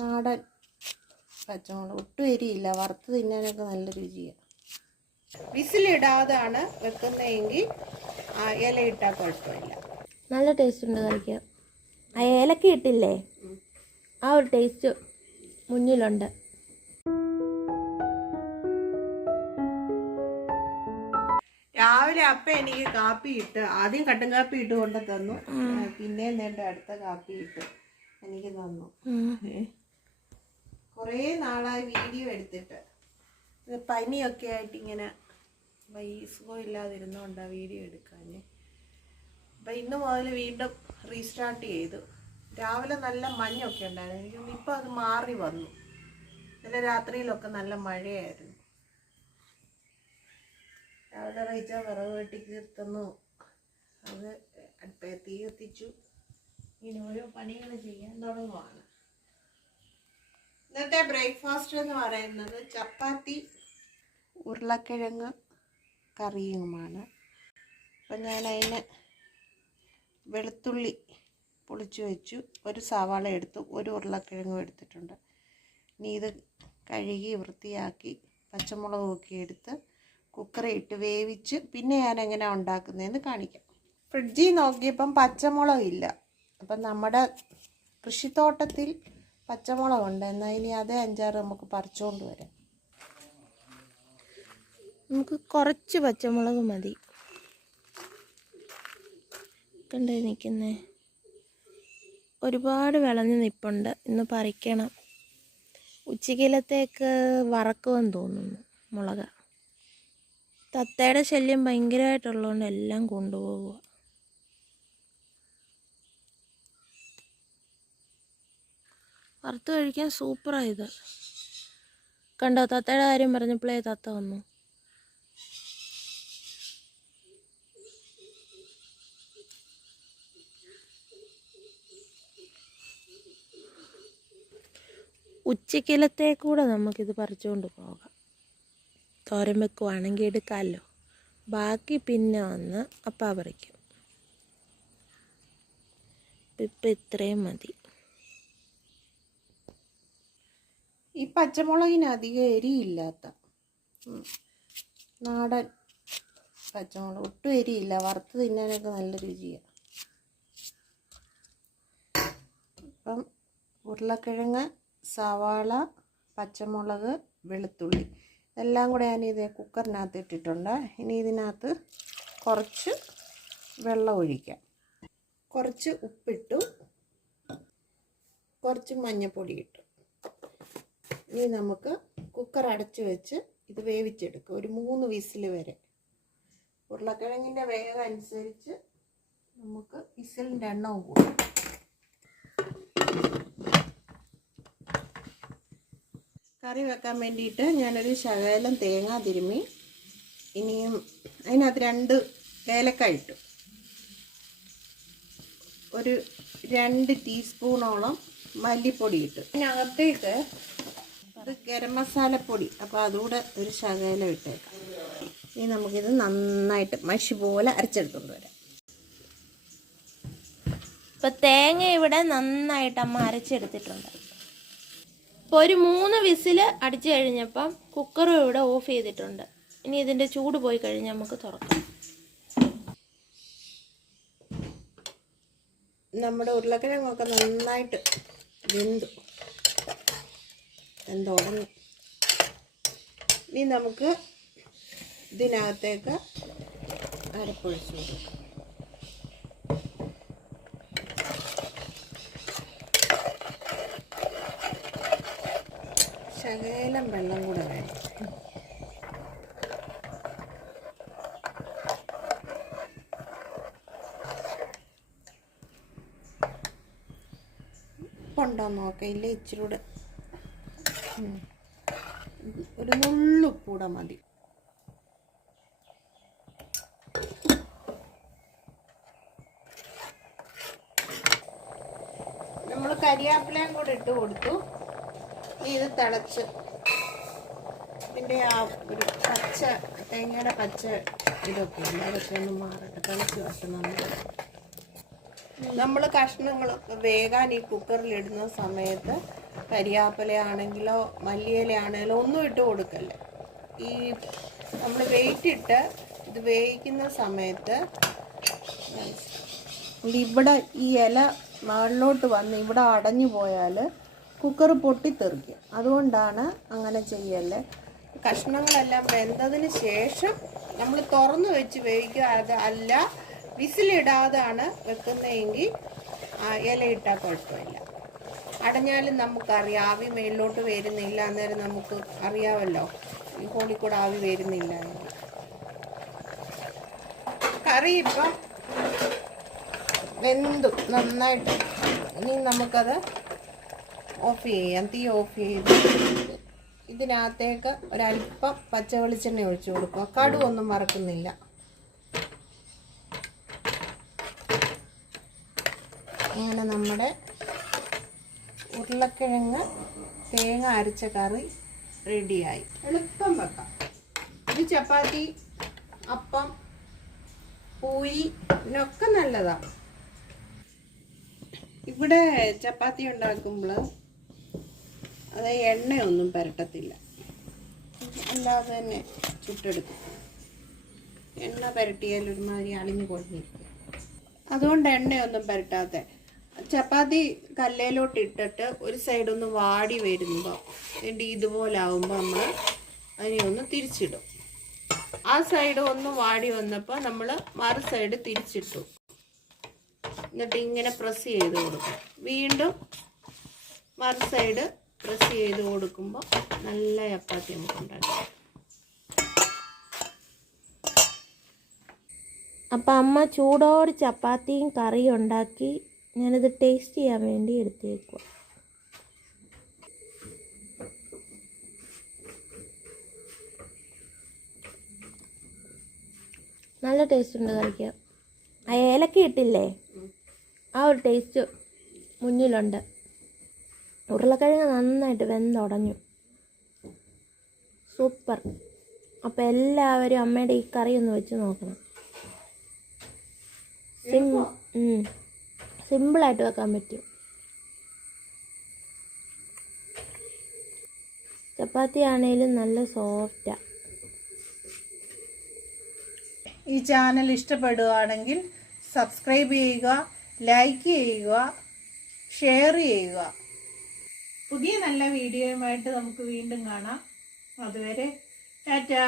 നാടൻ പച്ചമുളക്, ഒട്ടും എരിയില്ല, വറുത്ത് തിന്നാനൊക്കെ നല്ല രുചിയാണ്. വിസിലിടാതാണ് വെക്കുന്നതെങ്കിൽ ഇലയിട്ടാൽ കുഴപ്പമില്ല, നല്ല ടേസ്റ്റ് ഉണ്ട് കഴിക്കാൻ. ഏലക്ക ഇട്ടില്ലേ, ആ ഒരു ടേസ്റ്റ് മുന്നിലുണ്ട്. രാവിലെ അപ്പം എനിക്ക് കാപ്പി ഇട്ട്, ആദ്യം കട്ടൻ കാപ്പി ഇട്ട് കൊണ്ട് തന്നു, പിന്നെ അടുത്ത കാപ്പി ഇട്ട് എനിക്ക് തന്നു. കുറേ നാളായി വീഡിയോ എടുത്തിട്ട്, പനിയൊക്കെ ആയിട്ട് ഇങ്ങനെ സുഖം ഇല്ലാതിരുന്നോണ്ടാണ് വീഡിയോ എടുക്കാൻ. അപ്പം ഇന്ന് മുതൽ വീണ്ടും റീസ്റ്റാർട്ട് ചെയ്തു. രാവിലെ നല്ല മഞ്ഞൊക്കെ ഉണ്ടായിരുന്നു, എനിക്ക് ഇപ്പം അത് മാറി വന്നു. ഇന്നലെ രാത്രിയിലൊക്കെ നല്ല മഴയായിരുന്നു. രാവിലെ കഴിച്ച വിറക് വെട്ടി തീർത്തുന്നു, അത് അടുപ്പേ തീ കത്തിച്ചു. ഇനി ഓരോ പണികൾ ചെയ്യാൻ തുടങ്ങുവാണ്. ഇന്നത്തെ ബ്രേക്ക്ഫാസ്റ്റ് എന്ന് പറയുന്നത് ചപ്പാത്തി ഉരുളക്കിഴങ്ങ് കറിയുമാണ്. അപ്പം ഞാൻ അതിന് വെളുത്തുള്ളി പൊളിച്ചു വെച്ചു, ഒരു സവാള എടുത്തു, ഒരു ഉരുളക്കിഴങ്ങും എടുത്തിട്ടുണ്ട്. ഇനി ഇത് കഴുകി വൃത്തിയാക്കി പച്ചമുളകൊക്കെ എടുത്ത് കുക്കറിൽ ഇട്ട് വേവിച്ച് പിന്നെ ഞാൻ എങ്ങനെയാണ് ഉണ്ടാക്കുന്നതെന്ന് കാണിക്കാം. ഫ്രിഡ്ജിൽ നോക്കിയപ്പം പച്ചമുളകില്ല. അപ്പം നമ്മുടെ കൃഷിത്തോട്ടത്തിൽ പച്ചമുളകുണ്ട്, എന്നാൽ ഇനി അതേ 5-6 നമുക്ക് പറിച്ചുകൊണ്ട് വരാം. നമുക്ക് കുറച്ച് പച്ചമുളക് മതി. കണ്ടേ നിൽക്കുന്നേ, ഒരുപാട് വിളഞ്ഞ് നിൽപ്പുണ്ട്. ഇന്ന് പറിക്കണം. ഉച്ചക്കലത്തേക്ക് വറക്കുമെന്ന് തോന്നുന്നു മുളക്. തത്തയുടെ ശല്യം ഭയങ്കരമായിട്ടുള്ളതുകൊണ്ട് എല്ലാം കൊണ്ടുപോവുക. വറുത്ത് കഴിക്കാൻ സൂപ്പറായത്. കണ്ടോ, തത്തയുടെ കാര്യം പറഞ്ഞപ്പോഴേ തത്ത വന്നു. ഉച്ചക്കലത്തേക്കൂടെ നമുക്കിത് പറിച്ചുകൊണ്ട് പോകാം. തോരൻ വെക്കുവാണെങ്കിൽ എടുക്കാമല്ലോ. ബാക്കി പിന്നെ വന്ന് അപ്പാ പറിക്കും. ഇപ്പം ഇത്രയും മതി. ഈ പച്ചമുളകിന് അധികം എരിയില്ലാത്ത നാടൻ പച്ചമുളക്, ഒട്ടും എരിയില്ല, വറുത്ത് തിന്നാനൊക്കെ നല്ല രുചിയാണ്. അപ്പം ഉരുളക്കിഴങ്ങ്, സവാള, പച്ചമുളക്, വെളുത്തുള്ളി എല്ലാം കൂടെ ഞാൻ ഇത് കുക്കറിനകത്ത് ഇട്ടിട്ടുണ്ട്. ഇനി ഇതിനകത്ത് കുറച്ച് വെള്ളം ഒഴിക്കാം. കുറച്ച് ഉപ്പിട്ടു, കുറച്ച് മഞ്ഞൾപ്പൊടി ഇട്ടു. ഇനി നമുക്ക് കുക്കർ അടച്ച് വെച്ച് ഇത് വേവിച്ചെടുക്കും, ഒരു 3 വിസിൽ വരെ. ഉരുളക്കിഴങ്ങിൻ്റെ വേഗം അനുസരിച്ച് നമുക്ക് വിസിലിൻ്റെ എണ്ണവും കൂടാം. കറി വെക്കാൻ വേണ്ടിയിട്ട് ഞാനൊരു ശകലം തേങ്ങ തിരുമ്മി, ഇനിയും അതിനകത്ത് 2 ഏലക്കായ ഇട്ടു, ഒരു 2 ടീസ്പൂണോളം മല്ലിപ്പൊടി ഇട്ടു. ഇതിനകത്തേക്ക് ഇത് ഗരം മസാലപ്പൊടി, അപ്പോൾ അതുകൂടെ ഒരു ശകലം ഇട്ടേക്കാം. ഇനി നമുക്കിത് നന്നായിട്ട് മഷി പോലെ അരച്ചെടുത്തുകൊണ്ട് വരാം. ഇപ്പം തേങ്ങ ഇവിടെ നന്നായിട്ട് അമ്മ അരച്ചെടുത്തിട്ടുണ്ട്. ഇപ്പോൾ ഒരു 3 വിസിൽ അടിച്ചു കഴിഞ്ഞപ്പം കുക്കറും ഇവിടെ ഓഫ് ചെയ്തിട്ടുണ്ട്. ഇനി ഇതിൻ്റെ ചൂട് പോയി കഴിഞ്ഞാൽ നമുക്ക് തുറക്കാം. നമ്മുടെ ഉരുളക്കിഴങ്ങൊക്കെ നന്നായിട്ട് വെന്തുടങ്ങി. ഇനി നമുക്ക് ഇതിനകത്തേക്ക് അരപ്പൊഴിച്ചു കൊടുക്കാം. ശകലം വെള്ളം കൂടെ വേണം. ഉണ്ടോ നോക്കാം, ഇല്ല ഇച്ചിരി കൂടെ, ഒരു നുള്ളുപ്പൂടെ മതി. നമ്മൾ കരിയാപ്പിലയും കൂടെ ഇട്ട് കൊടുത്തു. ഇത് തിളച്ച് ഇതിൻ്റെ ആ ഒരു പച്ച തേങ്ങയുടെ പച്ച ഇതൊക്കെ ഉണ്ട്, അതൊക്കെ ഒന്ന് മാറട്ടെ. തിളച്ച് വരണം. നമ്മൾ കഷ്ണങ്ങളൊക്കെ വേകാൻ ഈ കുക്കറിലിടുന്ന സമയത്ത് കരിയാപ്പിലയാണെങ്കിലോ മല്ലിയിലയാണെങ്കിലോ ഒന്നും ഇട്ട് കൊടുക്കല്ലേ. ഈ നമ്മൾ വെയിറ്റ് ഇട്ട് ഇത് വേവിക്കുന്ന സമയത്ത് ഇവിടെ ഈ ഇല മുകളിലോട്ട് വന്ന് ഇവിടെ അടഞ്ഞു പോയാൽ കുക്കർ പൊട്ടിത്തെറിക്കും. അതുകൊണ്ടാണ് അങ്ങനെ ചെയ്യല്ലേ. കഷ്ണങ്ങളെല്ലാം വെന്തതിന് ശേഷം നമ്മൾ തുറന്ന് വെച്ച് വേവിക്കുക. അത് അല്ല വിസിലിടാതാണ് വെക്കുന്നതെങ്കിൽ ഇലയിട്ടാൽ കുഴപ്പമില്ല. അടഞ്ഞാലും നമുക്കറിയാം ആവി മേളിലോട്ട് വരുന്നില്ല. അന്നേരം നമുക്ക് അറിയാമല്ലോ ഈ ഹോളിൽ കൂടെ ആവി വരുന്നില്ല എന്ന്. കറി ഇപ്പം വെന്തു നന്നായിട്ട്. ഇനി നമുക്കത് ഓഫ് ചെയ്യാം. തീ ഓഫ് ചെയ്ത് ഇതിനകത്തേക്ക് ഒരല്പം പച്ച വെളിച്ചെണ്ണ ഒഴിച്ചു കൊടുക്കുക. കടുവൊന്നും മറക്കുന്നില്ല. അങ്ങനെ നമ്മുടെ ഉരുളക്കിഴങ്ങ് തേങ്ങ അരച്ച കറി റെഡിയായി. എളുപ്പം വെക്കാം. ഇത് ചപ്പാത്തി, അപ്പം, പൂരി ഇതിനൊക്കെ നല്ലതാണ്. ഇവിടെ ചപ്പാത്തി ഉണ്ടാക്കുമ്പോൾ അത് എണ്ണയൊന്നും പുരട്ടത്തില്ല, അല്ലാതെ തന്നെ ചുട്ടെടുക്കും. എണ്ണ പുരട്ടിയാൽ ഒരുമാതിരി അളിഞ്ഞു കൊണ്ടിരിക്കും. അതുകൊണ്ട് എണ്ണയൊന്നും പുരട്ടാത്ത ചപ്പാത്തി കല്ലേലോട്ട് ഇട്ടിട്ട് ഒരു സൈഡൊന്ന് വാടി വരുമ്പോൾ ഇതുപോലെ ആകുമ്പോൾ നമ്മൾ അതിനെ ഒന്ന് തിരിച്ചിടും. ആ സൈഡ് ഒന്ന് വാടി വന്നപ്പോൾ നമ്മൾ മറു സൈഡ് തിരിച്ചിട്ടു. എന്നിട്ട് ഇങ്ങനെ പ്രസ് ചെയ്ത് കൊടുക്കും. വീണ്ടും മറു സൈഡ് പ്രസ് ചെയ്ത് കൊടുക്കുമ്പോൾ നല്ല ചപ്പാത്തി നമുക്ക് ഉണ്ടാക്കാം. അപ്പം അമ്മ ചൂടോട് ചപ്പാത്തിയും കറിയും ഉണ്ടാക്കി ഞാനിത് ടേസ്റ്റ് ചെയ്യാൻ വേണ്ടി എടുത്തേക്കുക. നല്ല ടേസ്റ്റ് ഉണ്ട് കഴിക്കാൻ. ആ ഏലക്ക ഇട്ടില്ലേ, ആ ഒരു ടേസ്റ്റ് മുന്നിലുണ്ട്. ഉരുളക്കിഴങ്ങ് നന്നായിട്ട് വെന്തുടഞ്ഞു. സൂപ്പർ. അപ്പോൾ എല്ലാവരും അമ്മയുടെ ഈ കറി ഒന്ന് വെച്ച് നോക്കണം. സിമ്പിളായിട്ട് വെക്കാൻ പറ്റും. ചപ്പാത്തി ആണെങ്കിലും നല്ല സോഫ്റ്റാണ്. ഈ ചാനൽ ഇഷ്ടപ്പെടുകയാണെങ്കിൽ സബ്സ്ക്രൈബ് ചെയ്യുക, ലൈക്ക് ചെയ്യുക, ഷെയർ ചെയ്യുക. പുതിയ നല്ല വീഡിയോയുമായിട്ട് നമുക്ക് വീണ്ടും കാണാം. അതുവരെ ടാറ്റാ.